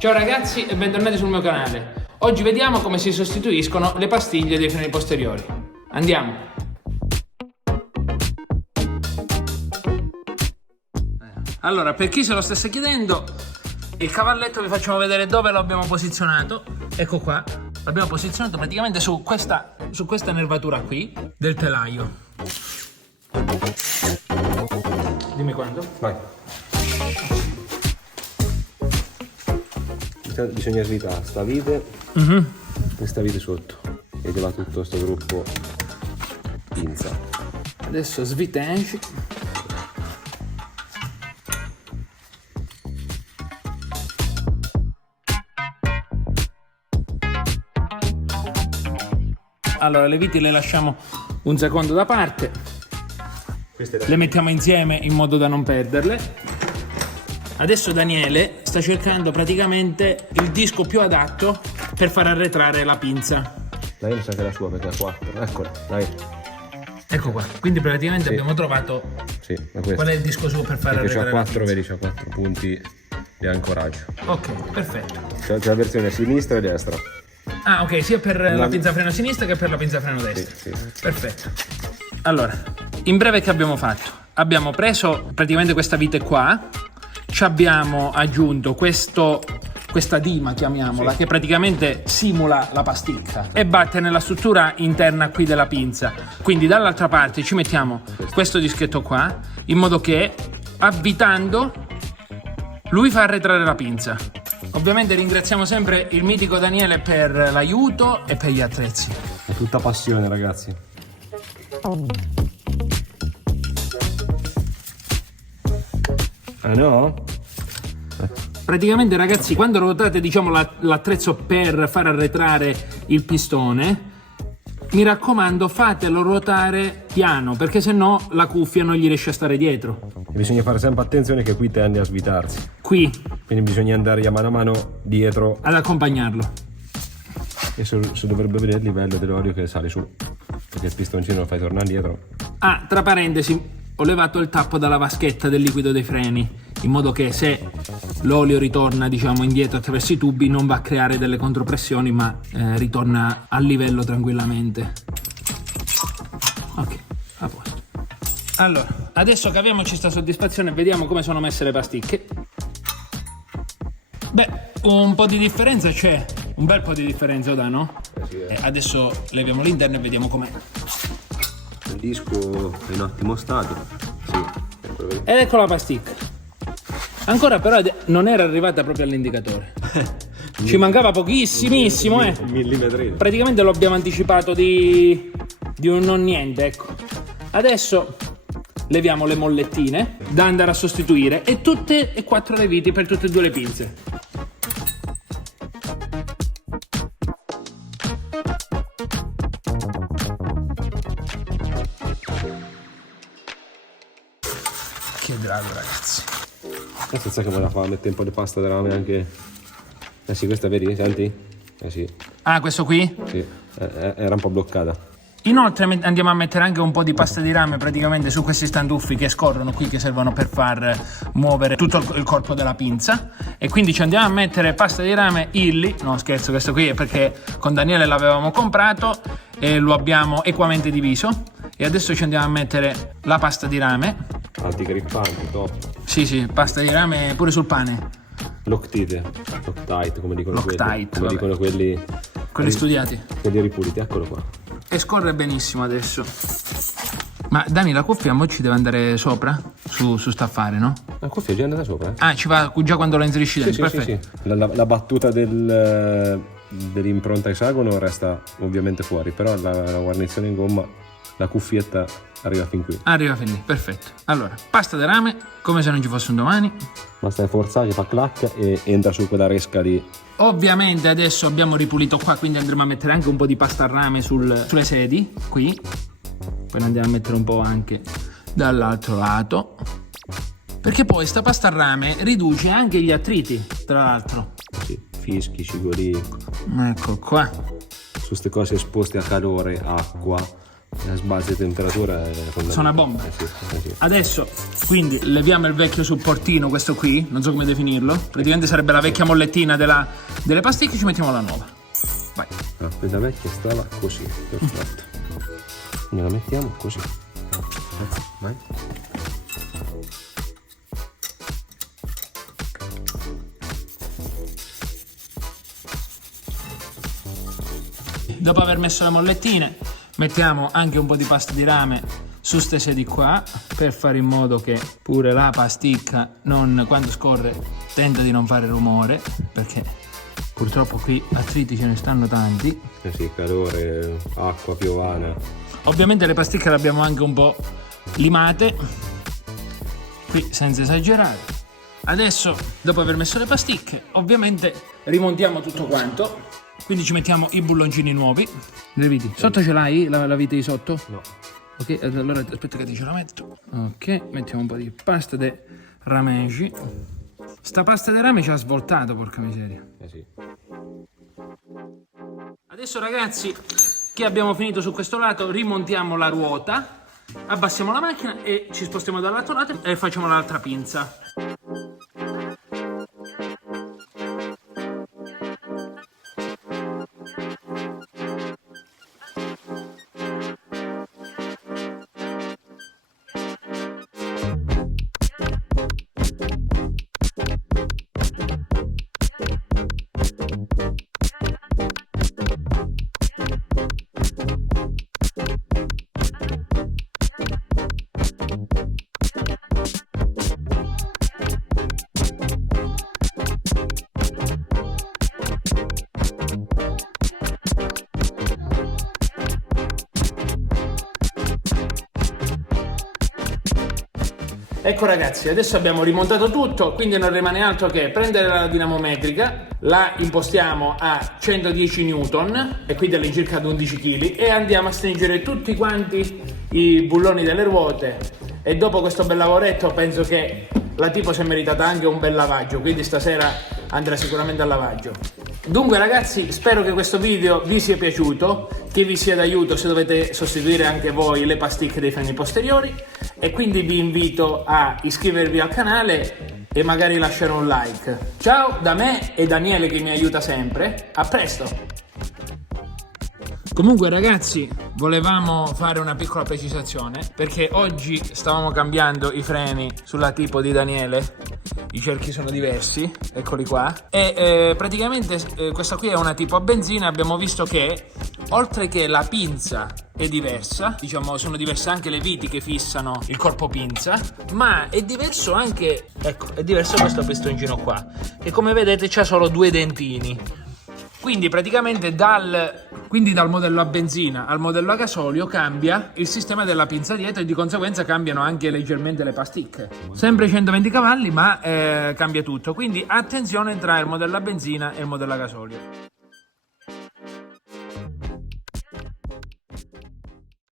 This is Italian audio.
Ciao ragazzi e bentornati sul mio canale. Oggi vediamo come si sostituiscono le pastiglie dei freni posteriori. Andiamo! Allora, per chi se lo stesse chiedendo, il cavalletto vi facciamo vedere dove lo abbiamo posizionato. Ecco qua, l'abbiamo posizionato praticamente su questa nervatura qui del telaio. Dimmi quando. Vai. Bisogna svitare sta vite e sta vite sotto ed va tutto sto gruppo pinza. Adesso svitenci. Allora, le viti le lasciamo un secondo da parte, le mettiamo insieme in modo da non perderle. Adesso Daniele sta cercando praticamente il disco più adatto per far arretrare la pinza. Dai, non sa che è la sua perché ha 4. Eccola, dai. Ecco qua, quindi praticamente sì, abbiamo trovato qual è il disco suo per far arretrare la pinza. Vedi, c'ha 4 punti di ancoraggio. Ok, perfetto. C'è la versione sinistra e destra. Ah, ok, sia per la pinza freno sinistra che per la pinza freno destra. Sì. Perfetto. Allora, in breve che abbiamo fatto? Abbiamo preso praticamente questa vite qua, ci abbiamo aggiunto questa dima, chiamiamola, che praticamente simula la pasticca e batte nella struttura interna qui della pinza. Quindi dall'altra parte ci mettiamo questo dischetto qua, in modo che avvitando lui fa arretrare la pinza. Ovviamente ringraziamo sempre il mitico Daniele per l'aiuto e per gli attrezzi. È tutta passione, ragazzi. Ah no? Praticamente ragazzi, quando ruotate diciamo l'attrezzo per far arretrare il pistone, mi raccomando fatelo ruotare piano, perché sennò la cuffia non gli riesce a stare dietro. E bisogna fare sempre attenzione che qui tende a svitarsi. Qui. Quindi bisogna andare a mano dietro ad accompagnarlo. E se dovrebbe vedere il livello dell'olio che sale su, perché il pistoncino lo fai tornare dietro. Ah, tra parentesi, ho levato il tappo dalla vaschetta del liquido dei freni, in modo che se l'olio ritorna diciamo indietro attraverso i tubi non va a creare delle contropressioni, ma ritorna al livello tranquillamente. Ok, a posto. Allora, adesso caviamoci sta soddisfazione e vediamo come sono messe le pasticche. Beh, un po' di differenza c'è, un bel po' di differenza da, no? Adesso leviamo l'interno e vediamo com'è. Il disco è in ottimo stato. Sì. Ed ecco la pasticca. Ancora però non era arrivata proprio all'indicatore. Ci mancava pochissimissimo, millimetrino. Praticamente lo abbiamo anticipato di un non niente, ecco. Adesso leviamo le mollettine da andare a sostituire e tutte e 4 le viti per tutte e 2 le pinze. Che drago, ragazzi. Adesso sai che me la fa, mette un po' di pasta di rame anche. Eh sì, questa vedi, senti? Eh sì. Ah, questo qui? Sì, era un po' bloccata. Inoltre andiamo a mettere anche un po' di pasta di rame praticamente su questi standuffi che scorrono qui, che servono per far muovere tutto il corpo della pinza, e quindi ci andiamo a mettere pasta di rame Illy. No scherzo, questo qui è perché con Daniele l'avevamo comprato e lo abbiamo equamente diviso, e adesso ci andiamo a mettere la pasta di rame Antigrippanti, top. sì, pasta di rame pure sul pane. Loctite, come dicono Loctite, come dicono quelli studiati. Quelli ripuliti, eccolo qua. E scorre benissimo adesso. Ma Dani, la cuffia mo ci deve andare sopra? Su staffare, no? La cuffia è già andata sopra? Ah, ci va già quando la inserisci dentro? Sì, perfetto. sì. La battuta dell'impronta esagono resta ovviamente fuori, però la guarnizione in gomma, la cuffietta arriva fin qui. Arriva fin lì, perfetto. Allora, pasta di rame, come se non ci fosse un domani. Basta forzare che fa clac e entra su quella resca di... Ovviamente adesso abbiamo ripulito qua, quindi andremo a mettere anche un po' di pasta a rame sulle sedi, qui. Poi ne andiamo a mettere un po' anche dall'altro lato, perché poi sta pasta a rame riduce anche gli attriti, tra l'altro. Sì, fischi, cigoli. Ecco qua. Su queste cose esposte a calore, acqua, La base temperatura è fondamentale. Sono una bomba. Sì, sì. Adesso quindi leviamo il vecchio supportino, questo qui, non so come definirlo, praticamente sarebbe la vecchia mollettina delle pasticche, ci mettiamo la nuova. Vai. Quella vecchia stava così, perfetto. Quindi la mettiamo così. Vai. Dopo aver messo le mollettine, mettiamo anche un po' di pasta di rame su ste sedi qua, per fare in modo che pure la pasticca, quando scorre, tenta di non fare rumore, perché purtroppo qui attriti ce ne stanno tanti. Sì, calore, acqua, piovana. Ovviamente le pasticche le abbiamo anche un po' limate, qui senza esagerare. Adesso, dopo aver messo le pasticche, ovviamente rimontiamo tutto quanto. Quindi ci mettiamo i bulloncini nuovi. Le viti? Sotto ce l'hai la vite di sotto? No. Ok, allora aspetta che ti ce la metto. Ok, mettiamo un po' di pasta de rameci. Sta pasta de rame ci ha svoltato, porca miseria. Sì. Adesso ragazzi, che abbiamo finito su questo lato, rimontiamo la ruota, abbassiamo la macchina e ci spostiamo dall'altro lato e facciamo l'altra pinza. Ecco ragazzi, adesso abbiamo rimontato tutto, quindi non rimane altro che prendere la dinamometrica, la impostiamo a 110 Newton e quindi all'incirca ad 11 kg e andiamo a stringere tutti quanti i bulloni delle ruote e dopo questo bel lavoretto penso che la tipo si è meritata anche un bel lavaggio, quindi stasera andrà sicuramente al lavaggio. Dunque ragazzi, spero che questo video vi sia piaciuto, che vi sia d'aiuto se dovete sostituire anche voi le pasticche dei freni posteriori e quindi vi invito a iscrivervi al canale e magari lasciare un like. Ciao da me e Daniele che mi aiuta sempre, a presto! Comunque ragazzi, volevamo fare una piccola precisazione perché oggi stavamo cambiando i freni sulla tipo di Daniele, i cerchi sono diversi, eccoli qua, e praticamente questa qui è una tipo a benzina. Abbiamo visto che oltre che la pinza è diversa, diciamo sono diverse anche le viti che fissano il corpo pinza, ma è diverso anche, ecco, è diverso questo pestoncino qua, che come vedete c'ha solo due dentini. Quindi praticamente dal modello a benzina al modello a gasolio cambia il sistema della pinza dietro e di conseguenza cambiano anche leggermente le pasticche. Sempre 120 cavalli ma cambia tutto, quindi attenzione tra il modello a benzina e il modello a gasolio.